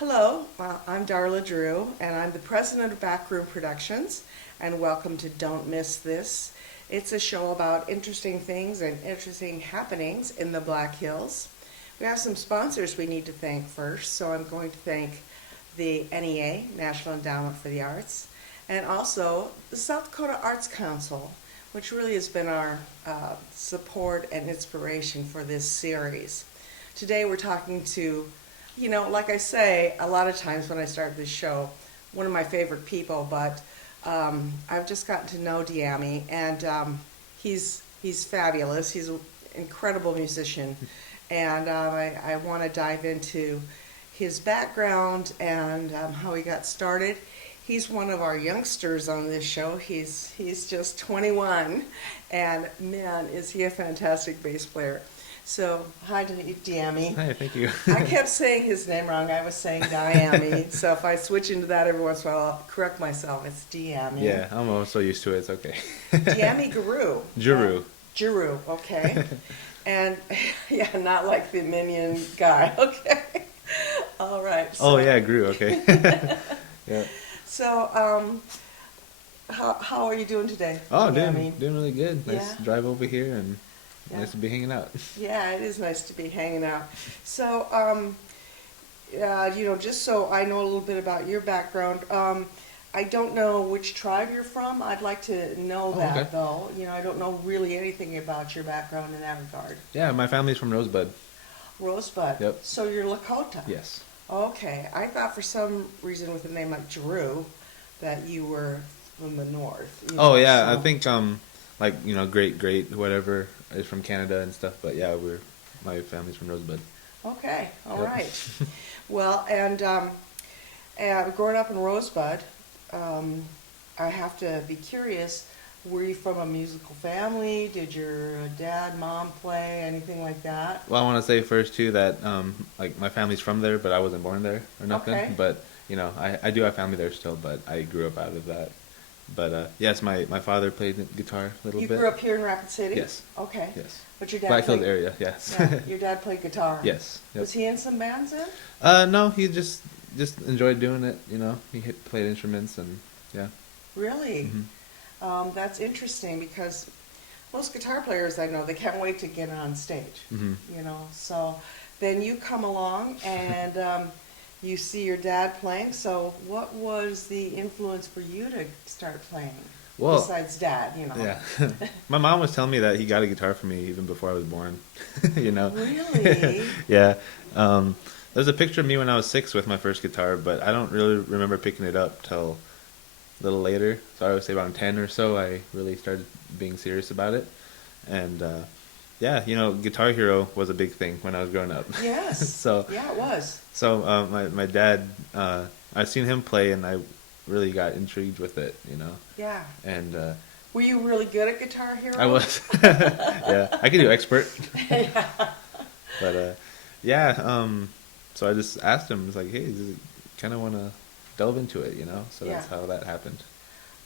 Hello, I'm Darla Giroux, and I'm the president of Backroom Productions, and welcome to Don't Miss This. It's a show about interesting things and interesting happenings in the Black Hills. We have some sponsors we need to thank first, so I'm going to thank the NEA, National Endowment for the Arts, and also the South Dakota Arts Council, which really has been our support and inspiration for this series. Today we're talking to, like I say, a lot of times when I start this show, one of my favorite people, but I've just gotten to know Dyami, and he's fabulous. He's an incredible musician, and I want to dive into his background and how he got started. He's one of our youngsters on this show. He's just 21, and man, is he a fantastic bass player. So, hi to you, Dyami. Hi, thank you. I kept saying his name wrong. I was saying Dyami. So if I switch into that every once in a while, I'll correct myself. It's Dyami. Yeah, I'm also used to it. It's okay. Dyami Giroux. Giroux. Giroux, okay. And, yeah, not like the Minion guy, okay. All right. So. Oh, yeah, Giroux, okay. Yeah. So, how are you doing today? Oh, doing really good. Nice Yeah. drive over here and nice to be hanging out. Yeah, it is nice to be hanging out. So, just so I know a little bit about your background, I don't know which tribe you're from. I'd like to know that, okay. though. I don't know really anything about your background in that regard. Yeah, my family's from Rosebud. Rosebud. Yep. So you're Lakota. Yes. Okay. I thought for some reason with a name like Giroux that you were from the north. Oh, yeah, so. I think, great, whatever is from Canada and stuff. But, yeah, my family's from Rosebud. Okay. All yep. right. Well, and growing up in Rosebud, I have to be curious, were you from a musical family? Did your dad, mom play, anything like that? Well, I want to say first, too, that, my family's from there, but I wasn't born there or nothing. Okay. But, I do have family there still, but I grew up out of that. But, yes, my father played guitar a little bit. You grew up here in Rapid City? Yes. Okay. Yes. But your dad Blackfield area, yes. Yeah, your dad played guitar? Yes. Yep. Was he in some bands then? No, he just enjoyed doing it, He played instruments and, yeah. Really? Mm-hmm. That's interesting because most guitar players I know, they can't wait to get on stage, Mm-hmm. So then you come along and you see your dad playing. So what was the influence for you to start playing? Well, besides dad, Yeah. My mom was telling me that he got a guitar for me even before I was born, Really? Yeah. There's a picture of me when I was 6 with my first guitar, but I don't really remember picking it up till a little later. So I would say around 10 or so, I really started being serious about it. And, Guitar Hero was a big thing when I was growing up. Yes. So yeah, it was. So my dad, I seen him play, and I really got intrigued with it, Yeah. And were you really good at Guitar Hero? I was. Yeah, I could do expert. Yeah. But so I just asked him, hey, kind of want to delve into it, So that's how that happened.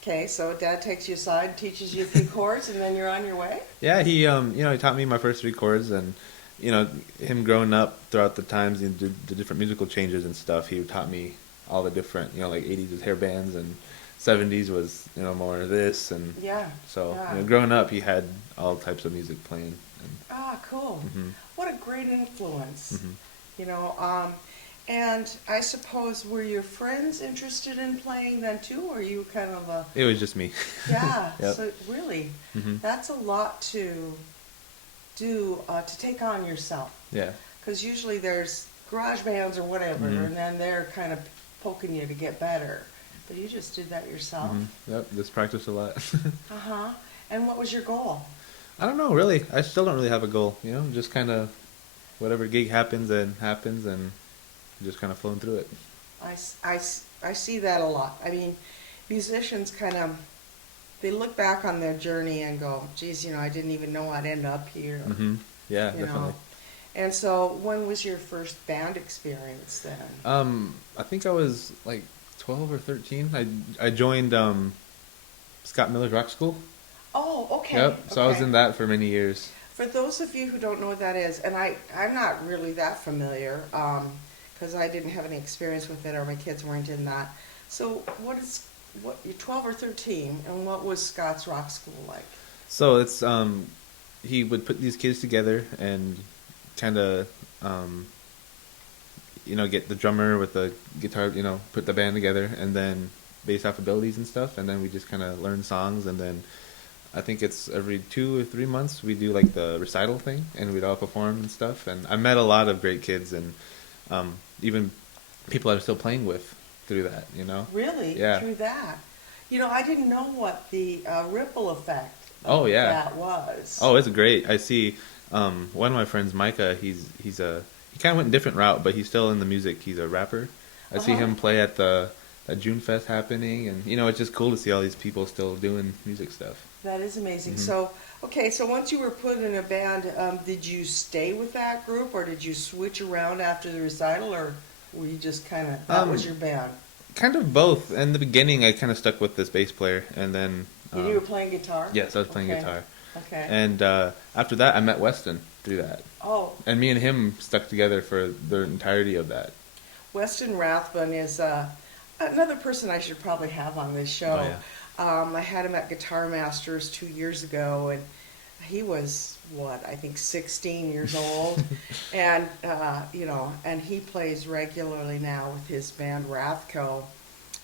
Okay, so dad takes you aside, teaches you a few chords, and then you're on your way? Yeah, he taught me my first 3 chords, and him growing up throughout the times, the different musical changes and stuff, he taught me all the different, like 80s was hair bands and 70s was, more of this, and so growing up, he had all types of music playing. And, cool. Mm-hmm. What a great influence. Mm-hmm. And I suppose, were your friends interested in playing then too, or you kind of a... It was just me. Yeah, Yep. So really, Mm-hmm. that's a lot to do, to take on yourself. Yeah. Because usually there's garage bands or whatever, Mm-hmm. and then they're kind of poking you to get better. But you just did that yourself. Mm-hmm. Yep, just practiced a lot. Uh-huh. And what was your goal? I don't know, really. I still don't really have a goal, just kind of whatever gig happens, and just kind of flowing through it. I see that a lot. I mean, musicians kind of, they look back on their journey and go, geez, I didn't even know I'd end up here. Mm-hmm. Yeah, definitely. And so when was your first band experience then? I think I was 12 or 13. I joined Scott Miller's Rock School. Oh, okay. Yep, so I was in that for many years. For those of you who don't know what that is, and I'm not really that familiar, because because I didn't have any experience with it, or my kids weren't in that. So you're 12 or 13, and what was Scott's rock school like? So it's he would put these kids together and kind of get the drummer with the guitar, put the band together, and then based off abilities and stuff, and then we just kind of learn songs, and then I think it's every 2 or 3 months we do like the recital thing, and we'd all perform and stuff. And I met a lot of great kids, and even people I'm still playing with through that. Really? Yeah. Through that? I didn't know what the ripple effect Oh of yeah. that was. Oh, it's great. I see. One of my friends, Micah, he kind of went a different route, but he's still in the music. He's a rapper. I see him play at the June Fest happening, and it's just cool to see all these people still doing music stuff. That is amazing. Mm-hmm. So once you were put in a band, did you stay with that group, or did you switch around after the recital, or were you just kind of, that was your band? Kind of both. In the beginning, I kind of stuck with this bass player, and then... you were playing guitar? Yes, I was playing guitar. Okay. And after that, I met Weston through that. Oh. And me and him stuck together for the entirety of that. Weston Rathbun is another person I should probably have on this show. Oh, yeah. I had him at Guitar Masters 2 years ago, and he was, I think 16 years old. And, and he plays regularly now with his band Rathco.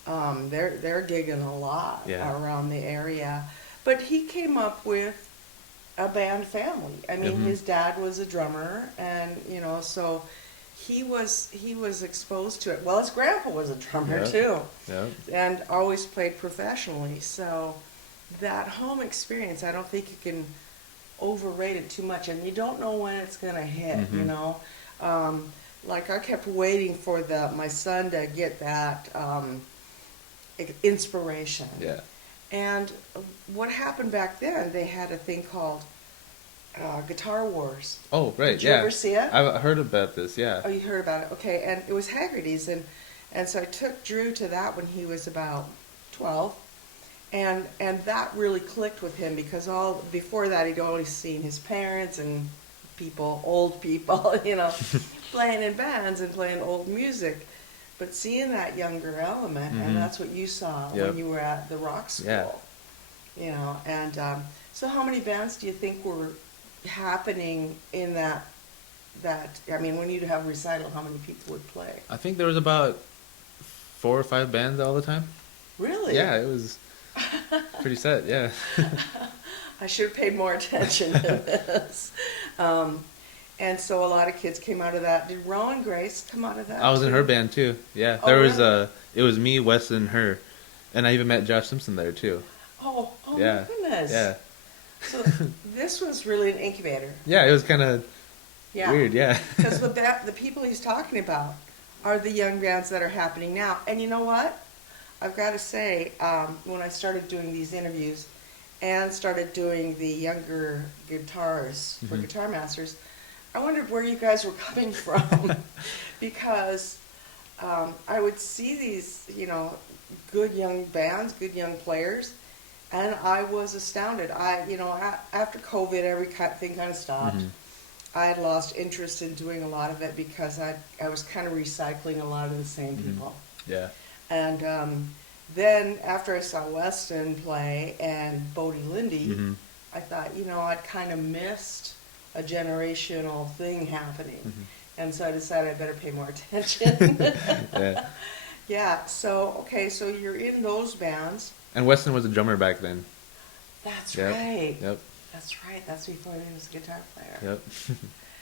They're gigging a lot around the area. But he came up with a band family. I mean, his dad was a drummer, and, so he was exposed to it. Well, his grandpa was a drummer too, and always played professionally. So that home experience, I don't think you can overrate it too much, and you don't know when it's going to hit. Like I kept waiting for my son to get that inspiration. Yeah. And what happened back then? They had a thing called Guitar Wars. Oh, right, Did you ever see it? I've heard about this, yeah. Oh, you heard about it? Okay, and it was Haggerty's, and so I took Drew to that when he was about 12, and that really clicked with him, because before that he'd always seen his parents and old people, playing in bands and playing old music, but seeing that younger element, and that's what you saw when you were at the rock school. And so how many bands do you think were happening in that I mean, when you'd have recital, how many people would play? I think there was about 4 or 5 bands all the time. Really? Yeah, it was pretty set, yeah. I should have paid more attention to this. And so a lot of kids came out of that. Did Rowan Grace come out of that? I was too? in her band too, yeah. Oh, There was really? it was me, Wes, and her. And I even met Josh Simpson there too. Oh Yeah. my goodness. Yeah. So this was really an incubator. Yeah, it was kind of weird, yeah. Because the people he's talking about are the young bands that are happening now. And you know what? I've got to say, when I started doing these interviews and started doing the younger guitars for Guitar Masters, I wondered where you guys were coming from. Because I would see these, good young bands, good young players, and I was astounded. After COVID, everything kind of stopped. I had lost interest in doing a lot of it because I was kind of recycling a lot of the same people. Yeah. And then after I saw Weston play and Bodie Lindy, I thought, I'd kind of missed a generational thing happening. And so I decided I better pay more attention. Yeah. Yeah, so you're in those bands. And Weston was a drummer back then. That's right. Yep. That's right. That's before he was a guitar player. Yep.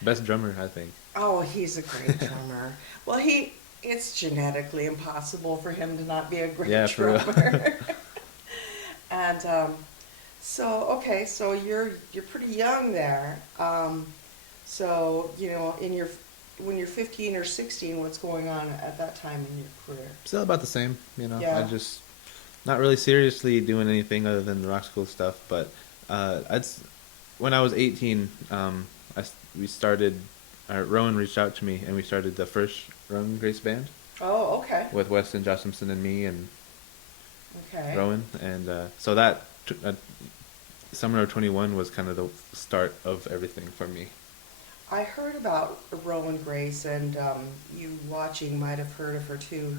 Best drummer, I think. Oh, he's a great drummer. Well, it's genetically impossible for him to not be a great drummer. For real. And so you're pretty young there. So when you're 15 or 16, what's going on at that time in your career? Still about the same, Yeah. I just not really seriously doing anything other than the rock school stuff. But when I was 18, Rowan reached out to me, and we started the first Rowan Grace band. Oh, okay. With Weston, Josh Simpson, and me, and okay. Rowan. And so that summer of 21 was kind of the start of everything for me. I heard about Rowan Grace, and you watching might have heard of her too.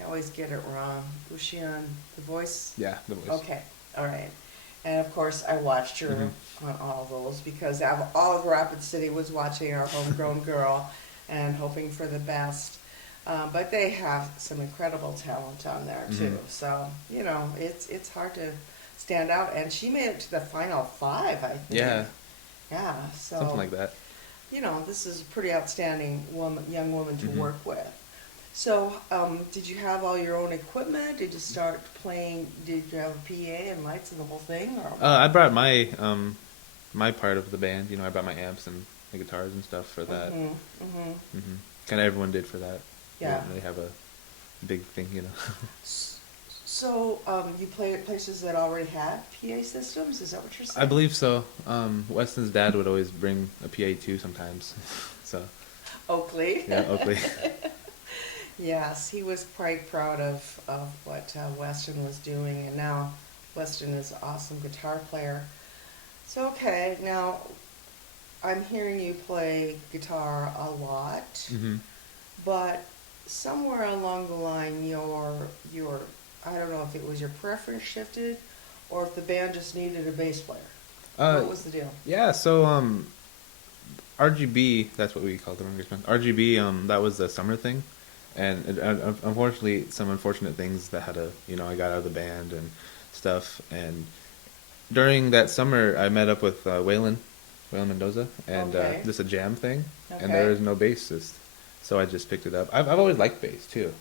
I always get it wrong. Was she on The Voice? Yeah, The Voice. Okay, all right. And of course, I watched her Mm-hmm. on all those because all of Rapid City was watching our homegrown girl and hoping for the best. But they have some incredible talent on there too. Mhm. So it's hard to stand out. And she made it to the final five, I think. Yeah, Yeah. So something like that. this is a pretty outstanding young woman to Mhm. work with. So, did you have all your own equipment? Did you start playing? Did you have a PA and lights and the whole thing? Or I brought my part of the band. I brought my amps and the guitars and stuff for that. Kind of everyone did for that. We Yeah. didn't really have a big thing. So, you play at places that already had PA systems? Is that what you're saying? I believe so. Weston's dad would always bring a PA too sometimes. So Oakley. yeah, Oakley. Yes, he was quite proud of what Weston was doing, and now Weston is an awesome guitar player. So, okay, now I'm hearing you play guitar a lot, hmm but somewhere along the line, your I don't know if it was your preference shifted, or if the band just needed a bass player. What was the deal? Yeah. So RGB, that's what we call the Rangers band. RGB, that was the summer thing, and unfortunately, some unfortunate things that had to, I got out of the band and stuff. And during that summer, I met up with Waylon Mendoza, and Okay. just a jam thing, Okay. and there was no bassist, so I just picked it up. I've always liked bass too.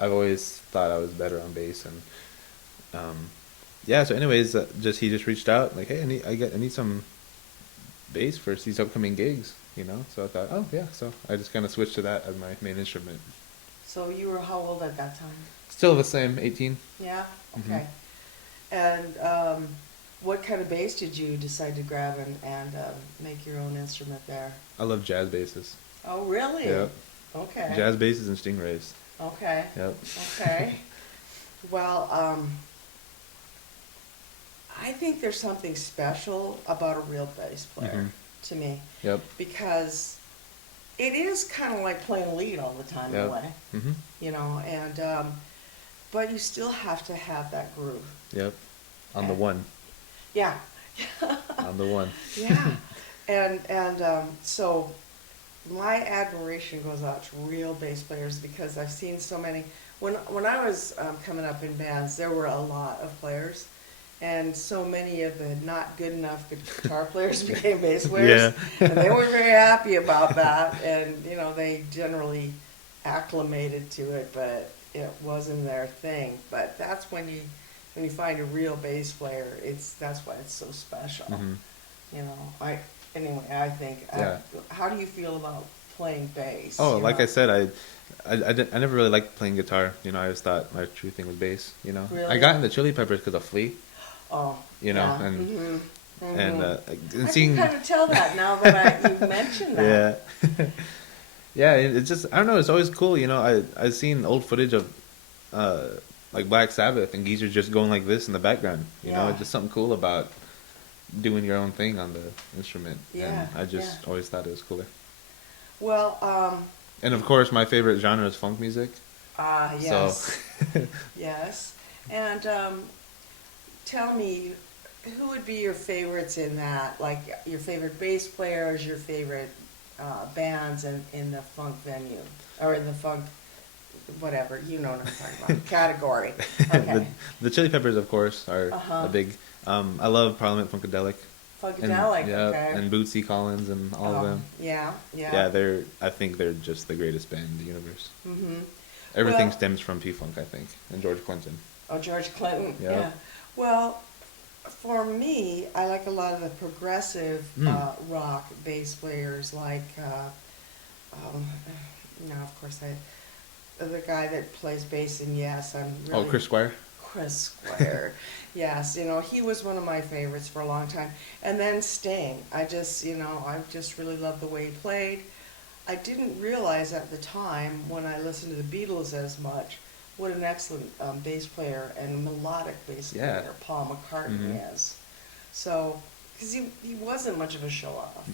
I've always thought I was better on bass, and yeah. So, anyways, he just reached out like, hey, I need some bass for these upcoming gigs, So I thought, oh yeah. So I just kind of switched to that as my main instrument. So you were how old at that time? Still the same, 18. Yeah. Mhm. Okay. And what kind of bass did you decide to grab and make your own instrument there? I love jazz basses. Oh, really? Yep. Okay. Jazz basses and stingrays. Okay. Yep. Okay. Well, I think there's something special about a real bass player to me Yep. because it is kind of like playing lead all the time in a Yep. way, Mhm. and but you still have to have that groove. Yep. On the Okay. one. Yeah. On the one. Yeah. And so my admiration goes out to real bass players because I've seen so many. When I was coming up in bands, there were a lot of players, and so many of the not good enough guitar players became bass players, Yeah. and they weren't very happy about that. And they generally acclimated to it, but it wasn't their thing. But that's when you find a real bass player, that's why it's so special. Mhm. I think. Yeah. How do you feel about playing bass? Oh, like I said, I never really liked playing guitar. I always thought my true thing was bass. I Really? got into Chili Peppers because of Flea. Oh. Yeah. Mhm. And I seeing. can kind of tell that now that you've mentioned that. Yeah. Yeah, it's just, I don't know, it's always cool, I've seen old footage of like Black Sabbath and geezers just going like this in the background, Yeah. it's just something cool about doing your own thing on the instrument. Yeah, And I just always thought it was cooler. Well, And of course, my favorite genre is funk music. yes. So, Yes. And tell me, who would be your favorites in that? Like your favorite bass players, your favorite bands in the funk venue, or in the funk, whatever, you know what I'm talking about, category. Okay. the Chili Peppers, of course, are Uh-huh. a big. I love Parliament Funkadelic. Funkadelic, and, yeah, okay. and Bootsy Collins and all of them. Yeah, yeah. Yeah, I think they're just the greatest band in the universe. Mm-hmm. Everything Well- stems from P-Funk, I think, and George Clinton. Oh, George Clinton, Yeah. yeah. Well, for me, I like a lot of the progressive rock bass players, like, of course, the guy that plays bass in Yes, I'm really... Oh, Chris Squire? Chris Squire. Yes, he was one of my favorites for a long time. And then Sting. I just really loved the way he played. I didn't realize at the time when I listened to the Beatles as much what an excellent bass player and melodic bass Yeah. player Paul McCartney is. So, because he wasn't much of a show-off.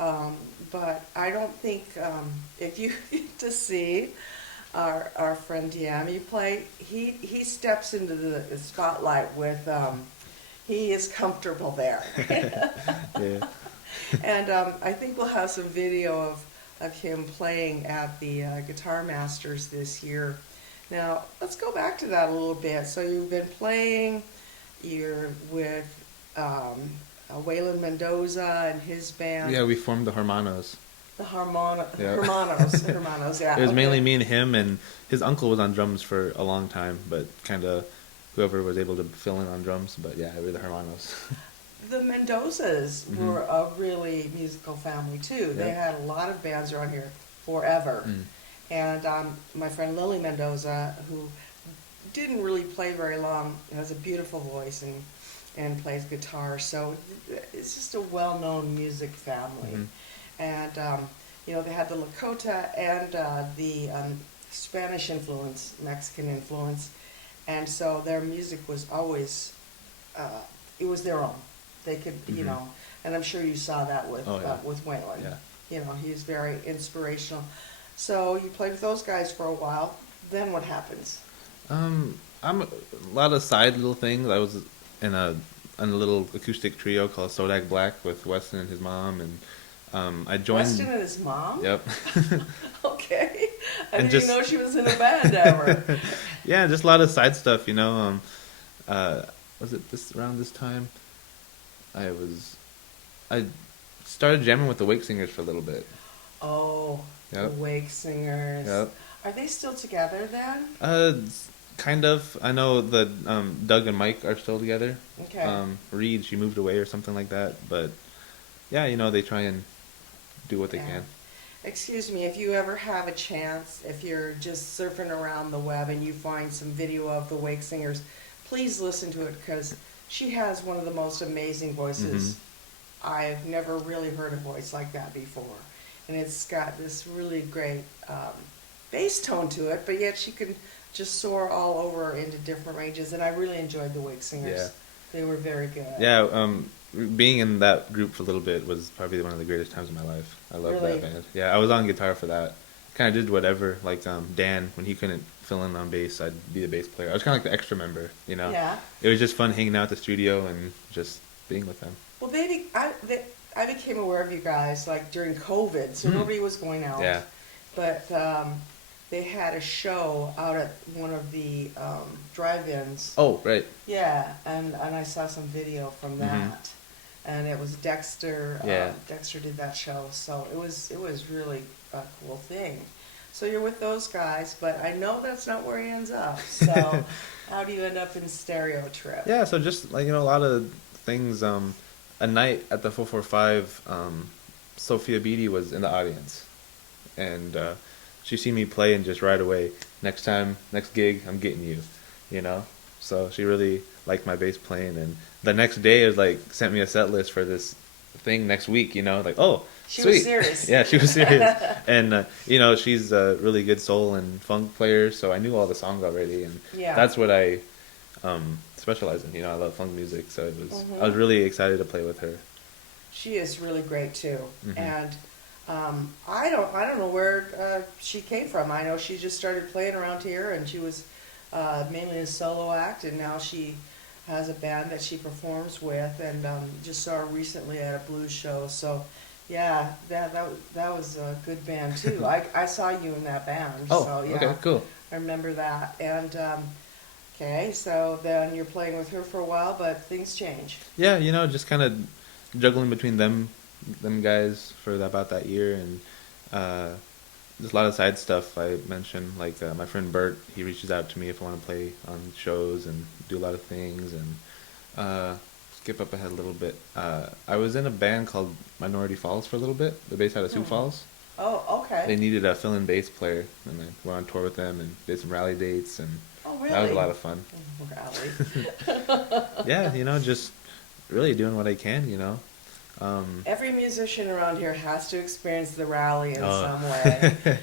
But I don't think if you get to see our friend Dyami play, he steps into the spotlight with he is comfortable there. Yeah. And I think we'll have some video of him playing at the Guitar Masters this year. Now, let's go back to that a little bit. So you've been playing, you're with Waylon Mendoza and his band. Yeah, we formed the Hermanos. The Yeah. Hermanos, yeah. It was okay. mainly me and him, and his uncle was on drums for a long time, but kind of whoever was able to fill in on drums. But yeah, we're the Hermanos. The Mendozas were a really musical family too. They Yeah. had a lot of bands around here forever. Mm. And my friend Lily Mendoza, who didn't really play very long, has a beautiful voice and plays guitar. So it's just a well-known music family. Mhm. And you know, they had the Lakota and the Spanish influence, Mexican influence, and so their music was always it was their own. They could, you Mhm. know, and I'm sure you saw that with Oh, yeah. with Waylon. Yeah. You know, he's very inspirational. So you played with those guys for a while. Then what happens? I'm a lot of side little things. I was in a little acoustic trio called Sodak Black with Weston and his mom, and I joined. Weston and his mom? Yep. Okay. I And didn't just- even know she was in a band ever. Yeah, just a lot of side stuff, you know. Was it around this time? I started jamming with the Wake Singers for a little bit. Oh, Yep. the Wake Singers. Yep. Are they still together then? Kind of. I know that Doug and Mike are still together. Okay. Reed, she moved away or something like that. But yeah, you know, they try and do what they Yeah. can. Excuse me, if you ever have a chance, if you're just surfing around the web and you find some video of the Wake Singers, please listen to it because she has one of the most amazing voices. I've never really heard a voice like that before. And it's got this really great bass tone to it, but yet she can just soar all over into different ranges. And I really enjoyed the Wake Singers. Yeah. They were very good. Yeah, being in that group for a little bit was probably one of the greatest times of my life. I love Really? that band. Yeah, I was on guitar for that. Kind of did whatever. Like Dan, when he couldn't fill in on bass, I'd be the bass player. I was kind of like the extra member, you know. Yeah. It was just fun hanging out at the studio and just being with them. Well, I became aware of you guys like during COVID, so nobody was going out. Yeah. But they had a show out at one of the drive-ins. Oh, right. Yeah, and I saw some video from that, and it was Dexter. Yeah. Dexter did that show, so it was really a cool thing. So you're with those guys, but I know that's not where he ends up. So how do you end up in Stereo Trip? Yeah, so just like, you know, a lot of things. A night at the 445, Sophia Beatty was in the audience, and she seen me play and just right away, next gig, I'm getting you, you know. So she really liked my bass playing, and the next day it was like sent me a set list for this thing next week, you know, like, oh, She sweet. was serious. Yeah, she was serious, and you know, she's a really good soul and funk player, so I knew all the songs already, and Yeah. that's what I specialize in. You know, I love funk music, so I was really excited to play with her. She is really great too, Mhm. and I don't know where she came from. I know she just started playing around here, and she was mainly a solo act, and now she has a band that she performs with, and just saw her recently at a blues show. So yeah, that was a good band too. I saw you in that band. Oh, so, yeah, okay, cool. I remember that, and okay, so then you're playing with her for a while, but things change. Yeah, you know, just kind of juggling between them guys for about that year, and there's a lot of side stuff I mentioned. Like my friend Bert, he reaches out to me if I want to play on shows and do a lot of things. And skip up ahead a little bit. I was in a band called Minority Falls for a little bit. They're based out of Sioux Falls. Oh, okay. They needed a fill-in bass player, and I went on tour with them and did some rally dates, and Oh, really? that was a lot of fun. Rally. Yeah, you know, just really doing what I can, you know. Every musician around here has to experience the rally in Oh. some way.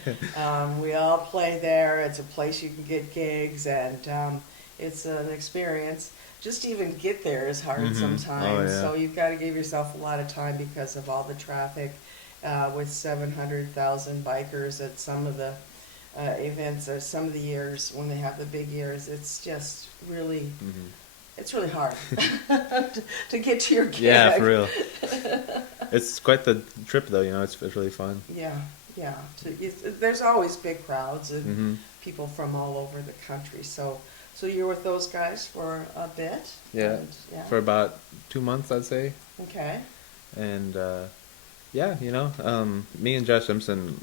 We all play there. It's a place you can get gigs, and it's an experience. Just to even get there is hard Mhm. sometimes. Oh, yeah. So you've got to give yourself a lot of time because of all the traffic with 700,000 bikers at some of the events, or some of the years when they have the big years. It's just really, it's really hard to get to your gig. Yeah, for real. It's quite the trip, though. You know, it's really fun. Yeah, yeah. There's always big crowds and Hmm. people from all over the country. So you're with those guys for a bit? Yeah, And, yeah. for about 2 months, I'd say. Okay. And yeah, you know, me and Josh Simpson,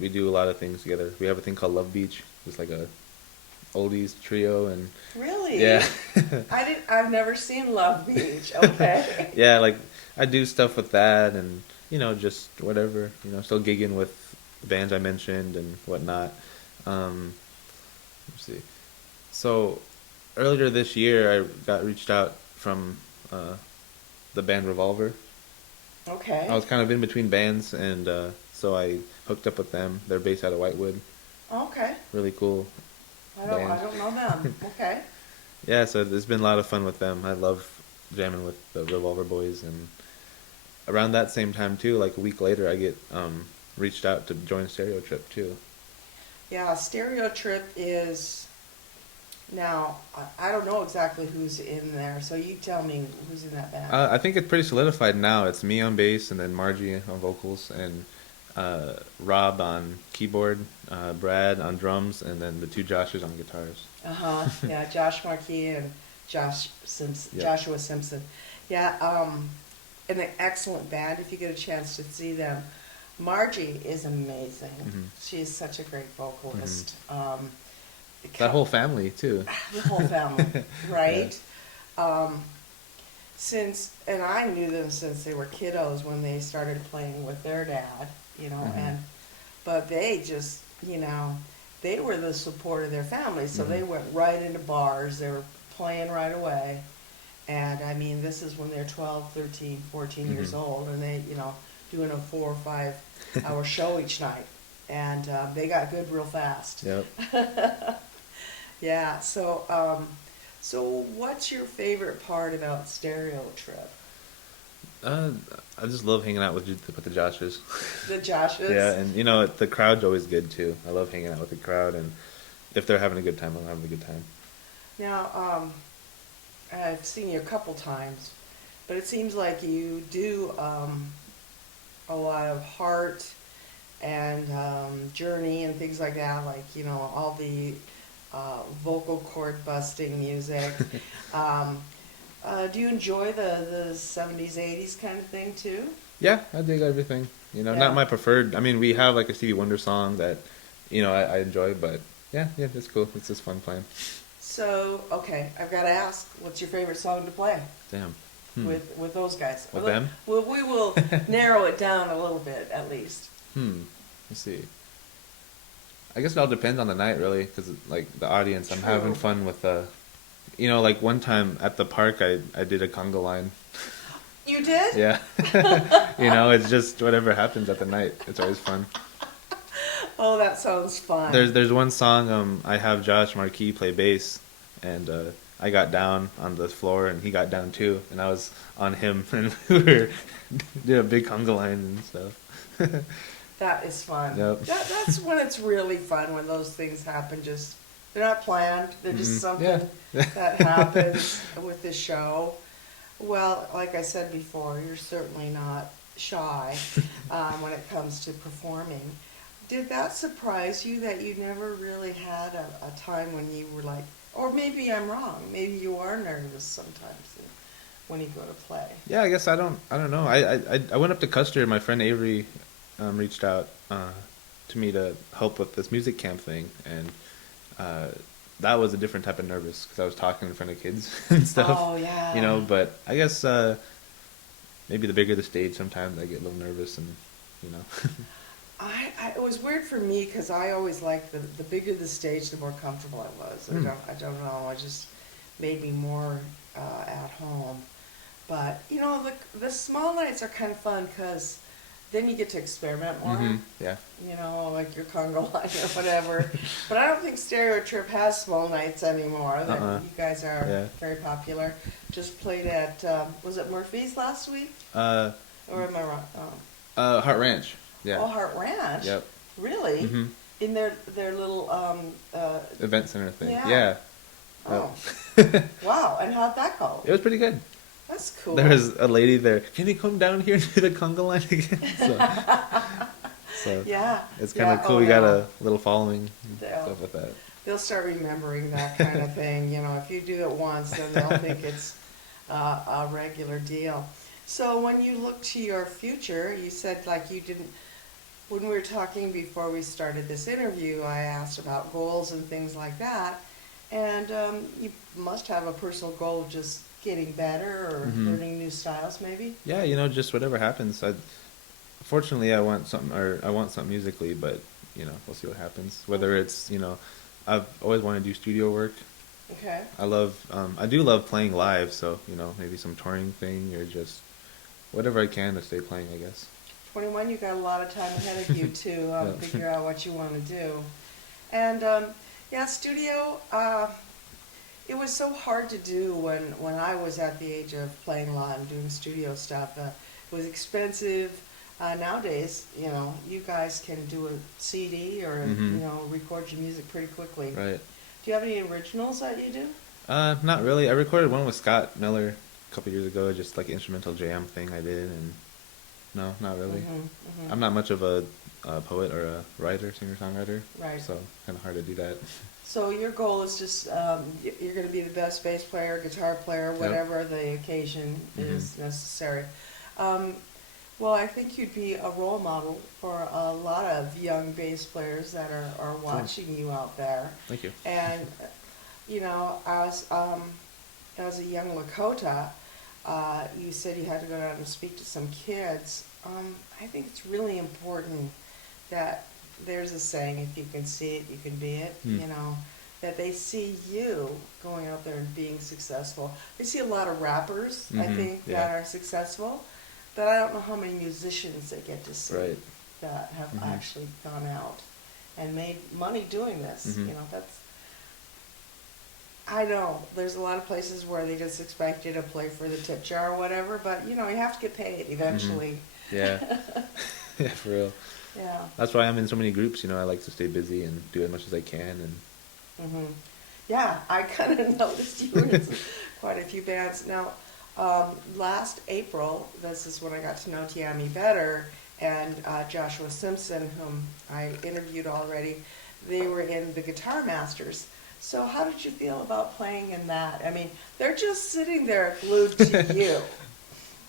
we do a lot of things together. We have a thing called Love Beach. It's like a oldies trio, and Really? yeah, I've never seen Love Beach. Okay. yeah, like I do stuff with that, and you know, just whatever, you know, still gigging with the bands I mentioned and whatnot. Let's see. So earlier this year, I got reached out from the band Revolver. Okay. I was kind of in between bands, and so I hooked up with them. They're based out of Whitewood. Okay. Really cool I band. don't know them. Okay. Yeah, so it's been a lot of fun with them. I love jamming with the Revolver Boys, and around that same time too, like a week later, I get reached out to join Stereo Trip too. Yeah, Stereo Trip is now. I don't know exactly who's in there, so you tell me who's in that band. I think it's pretty solidified now. It's me on bass, and then Margie on vocals, and Rob on keyboard, Brad on drums, and then the two Joshes on guitars. Yeah, Josh Marquis and Joshua Simpson. Yeah, an excellent band. If you get a chance to see them, Margie is amazing. She is such a great vocalist. That whole family too. The whole family, right? And I knew them since they were kiddos when they started playing with their dad, you know, but they just, you know, they were the support of their family, so they went right into bars. They were playing right away. And I mean, this is when they're 12, 13, 14 years old, and they, you know, doing a 4 or 5 hour show each night. And they got good real fast. Yep. Yeah, so what's your favorite part about Stereo Trip? I just love hanging out with the Joshes. The Joshes? Yeah, and you know, the crowd's always good too. I love hanging out with the crowd, and if they're having a good time, I'm having a good time. Now, I've seen you a couple times, but it seems like you do a lot of heart and Journey and things like that, like, you know, all the vocal cord busting music. Do you enjoy the 70s, 80s kind of thing too? Yeah, I dig everything. You know, not my preferred. I mean, we have like a Stevie Wonder song that, you know, I enjoy, but yeah, it's cool. It's just fun playing. So, okay, I've got to ask, what's your favorite song to play? Damn. With those guys? With them? Well, we will narrow it down a little bit, at least. Let's see. I guess it all depends on the night, really, because like the audience, I'm having fun with you know, like one time at the park, I did a conga line. You did? Yeah. You know, it's just whatever happens at the night. It's always fun. Oh, that sounds fun. There's one song, I have Josh Marquis play bass, and I got down on the floor, and he got down too, and I was on him, and we did a big conga line and stuff. That is fun. Yep. That's when it's really fun, when those things happen. Just they're not planned. They're just something that happens with the show. Well, like I said before, you're certainly not shy when it comes to performing. Did that surprise you that you never really had a time when you were like, or maybe I'm wrong, maybe you are nervous sometimes when you go to play? Yeah, I guess I don't know. I went up to Custer. My friend Avery reached out to me to help with this music camp thing, and that was a different type of nervous because I was talking in front of kids and stuff. Oh yeah. You know, but I guess maybe the bigger the stage, sometimes I get a little nervous, and you know. It was weird for me because I always liked the bigger the stage, the more comfortable I was. I don't know. It just made me more at home. But you know, the small nights are kind of fun because then you get to experiment more. Yeah. You know, like your conga line or whatever. But I don't think Stereo Trip has small nights anymore. You guys are very popular. Just played at was it Murphy's last week? Or am I wrong? Heart Ranch. Yeah. Oh, Heart Ranch. Yep. Really? Mhm. In their little Event center thing. yeah. Yeah. Oh. Yep. Wow. And how'd that go? It was pretty good. That's cool. There was a lady there. Can you come down here and do the conga line again? So Yeah. it's kind of Yeah. cool. Oh, We got no. a little following and They'll- stuff with that. They'll start remembering that kind of thing. You know, if you do it once, then they'll think it's a regular deal. So when you look to your future, you said like you didn't. When we were talking before we started this interview, I asked about goals and things like that, and you must have a personal goal of just getting better or Mhm. learning new styles, maybe. Yeah, just whatever happens. Fortunately, I want something musically, but we'll see what happens. Whether it's I've always wanted to do studio work. Okay. I do love playing live, so maybe some touring thing or just whatever I can to stay playing, I guess. 21, you got a lot of time ahead of you to Yeah. figure out what you want to do. And yeah, studio, it was so hard to do when I was at the age of playing live and doing studio stuff. It was expensive. Nowadays, you guys can do a CD or, Mhm. record your music pretty quickly. Right. Do you have any originals that you do? Not really. I recorded one with Scott Miller a couple years ago, just like instrumental jam thing I did, and no, not really. Mhm. I'm not much of a poet or a writer, singer-songwriter, Right. so kind of hard to do that. So your goal is just you're going to be the best bass player, guitar player, Yep. whatever the occasion is necessary. Well, I think you'd be a role model for a lot of young bass players that are watching you out there. Thank you. And as a young Lakota, you said you had to go down and speak to some kids. I think it's really important that there's a saying, if you can see it, you can be it, that they see you going out there and being successful. They see a lot of rappers, I Mhm, think, yeah. that are successful, but I don't know how many musicians they get to see Right. that have Mhm. actually gone out and made money doing this. Mhm. I know there's a lot of places where they just expect you to play for the tip jar or whatever, but you have to get paid eventually. Yeah. Yeah, for real. Yeah. That's why I'm in so many groups. I like to stay busy and do as much as I can. And Yeah, I kind of noticed you were in quite a few bands. Now, last April, this is when I got to know Dyami better, and Joshua Simpson, whom I interviewed already, they were in the Guitar Masters. So how did you feel about playing in that? I mean, they're just sitting there glued to you.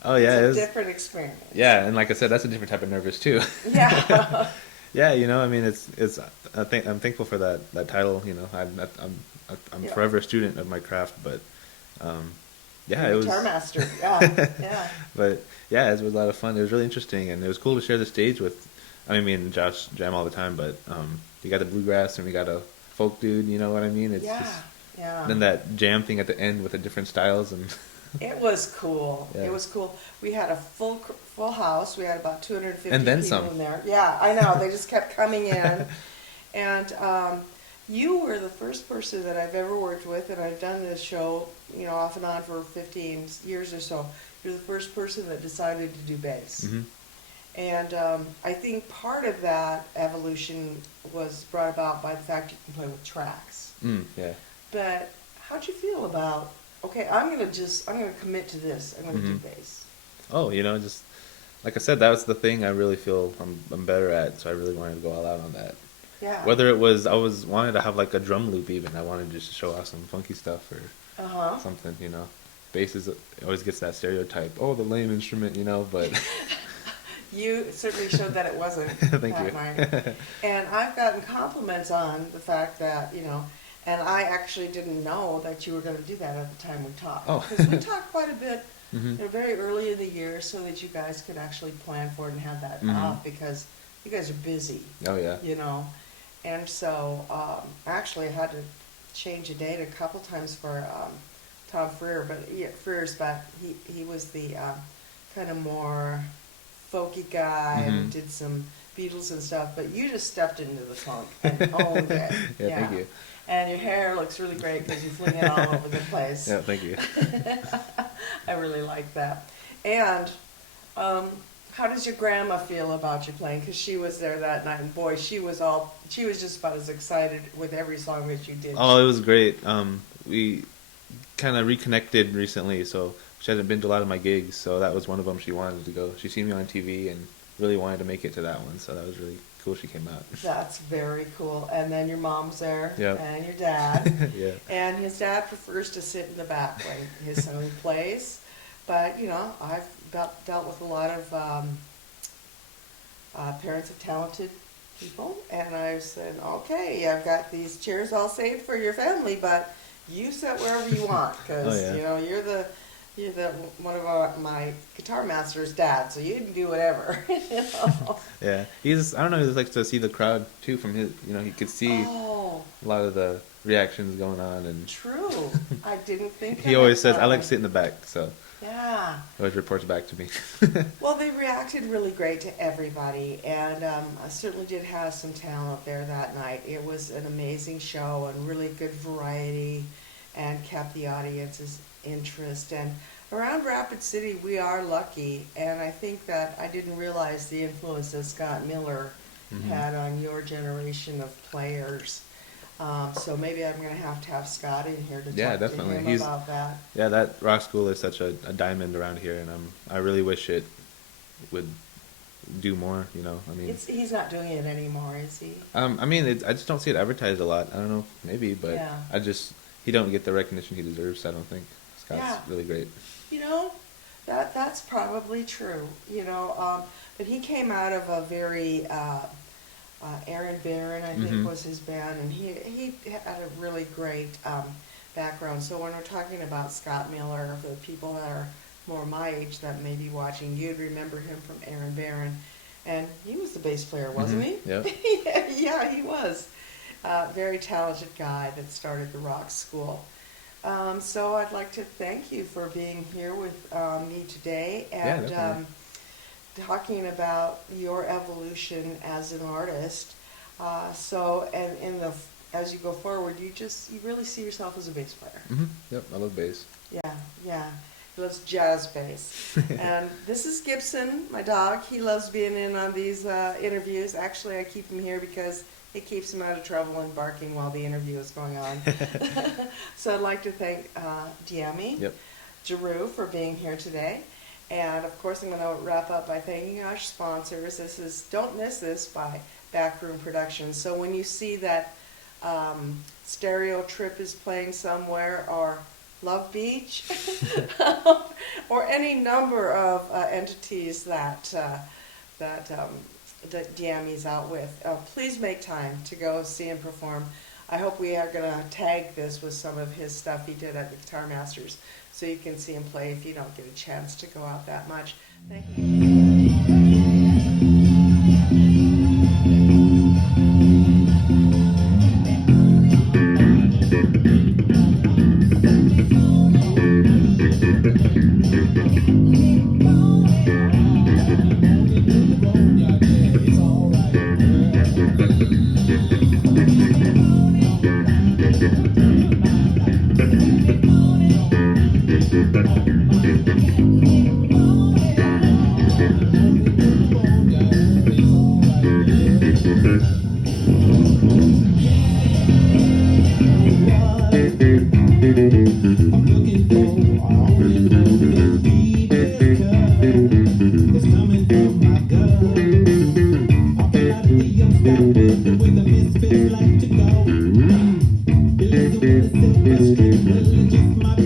oh yeah, It's a different experience. yeah, and like I said, that's a different type of nervous too. Yeah. Yeah, I mean, it's. I'm thankful for that title. I'm Yeah. forever a student of my craft, but yeah, it was Guitar Master. Yeah, yeah. But yeah, it was a lot of fun. It was really interesting, and it was cool to share the stage with. I mean, me and Josh jam all the time, but you got the bluegrass and we got a folk dude. You know what I mean? It's Yeah, just, yeah. then that jam thing at the end with the different styles and. It was cool. Yeah. It was cool. We had a full house. We had about 250 And then people some. in there. Yeah, I know. They just kept coming in. And you were the first person that I've ever worked with, and I've done this show, off and on for 15 years or so. You're the first person that decided to do bass. Mhm. And I think part of that evolution was brought about by the fact you can play with tracks. Yeah. But how'd you feel about, okay, I'm gonna commit to this. I'm gonna do bass. Oh, just like I said, that was the thing I really feel I'm better at. So I really wanted to go all out on that. Yeah. Whether it was wanted to have like a drum loop, even I wanted just to show off some funky stuff or something. Bass always gets that stereotype. Oh, the lame instrument, but. You certainly showed that it wasn't. Thank that you. night. And I've gotten compliments on the fact that, and I actually didn't know that you were going to do that at the time we talked. Oh. Because we talked quite a bit Mhm. very early in the year so that you guys could actually plan for it and have that off because you guys are busy, Oh yeah. And so actually I had to change a date a couple times for Tom Frears, but he was the kind of more folky guy and did some Beatles and stuff, but you just stepped into the funk and owned it. Yeah, thank you. And your hair looks really great because you fling it all over the place. Yeah, thank you. I really like that. And How does your grandma feel about you playing? Because she was there that night, and boy, she was just about as excited with every song that you did. Oh, it was great. We kind of reconnected recently, so she hasn't been to a lot of my gigs, so that was one of them. She wanted to go. She seen me on TV and really wanted to make it to that one, so that was really cool. She came out. That's very cool. And then your mom's there, Yep. and your dad. Yeah. And his dad prefers to sit in the back when his son plays. But, you know, I've dealt with a lot of parents of talented people, and I said, okay, I've got these chairs all saved for your family, but you sit wherever you want, because, Oh, yeah. you know, you're the one of my guitar master's dad, so you can do whatever. You know? Yeah. I don't know, he just likes to see the crowd, too, from his, you know, he could see Oh, a lot of the reactions going on, and true. I didn't think he of always it says, that I like way. to sit in the back, so Yeah. he always reports back to me. Well, they reacted really great to everybody, and I certainly did have some talent there that night. It was an amazing show and really good variety, and kept the audience's interest. And around Rapid City, we are lucky, and I think that I didn't realize the influence that Scott Miller Mhm. had on your generation of players. So maybe I'm going to have Scott in here to Yeah, talk definitely. to him He's- about that. Yeah, that rock school is such a diamond around here, and I really wish it would do more. You know, I mean, He's not doing it anymore, is he? I mean, I just don't see it advertised a lot. I don't know, maybe, but Yeah. he don't get the recognition he deserves. I don't think Scott's Yeah. really great. You know, that's probably true. You know, but he came out of a very Aaron Barron, I think, Mhm. was his band, and he had a really great background. So when we're talking about Scott Miller, the people that are more my age that may be watching, you'd remember him from Aaron Barron, and he was the bass player, wasn't Mhm. he? Yep. Yeah, he was. Very talented guy that started the rock school. So I'd like to thank you for being here with me today and definitely. talking about your evolution as an artist. As you go forward, you really see yourself as a bass player. Yep, I love bass. Yeah. He loves jazz bass. And this is Gibson, my dog. He loves being in on these interviews. Actually, I keep him here because it keeps him out of trouble and barking while the interview is going on. So I'd like to thank Dyami Yep. Giroux for being here today. And of course, I'm going to wrap up by thanking our sponsors. This is Don't Miss This by Backroom Productions. So when you see that Stereo Trip is playing somewhere, or Love Beach, or any number of entities that Dyami's out with, please make time to go see him perform. I hope we are going to tag this with some of his stuff he did at the Guitar Masters, so you can see him play if you don't get a chance to go out that much. Thank you. Just my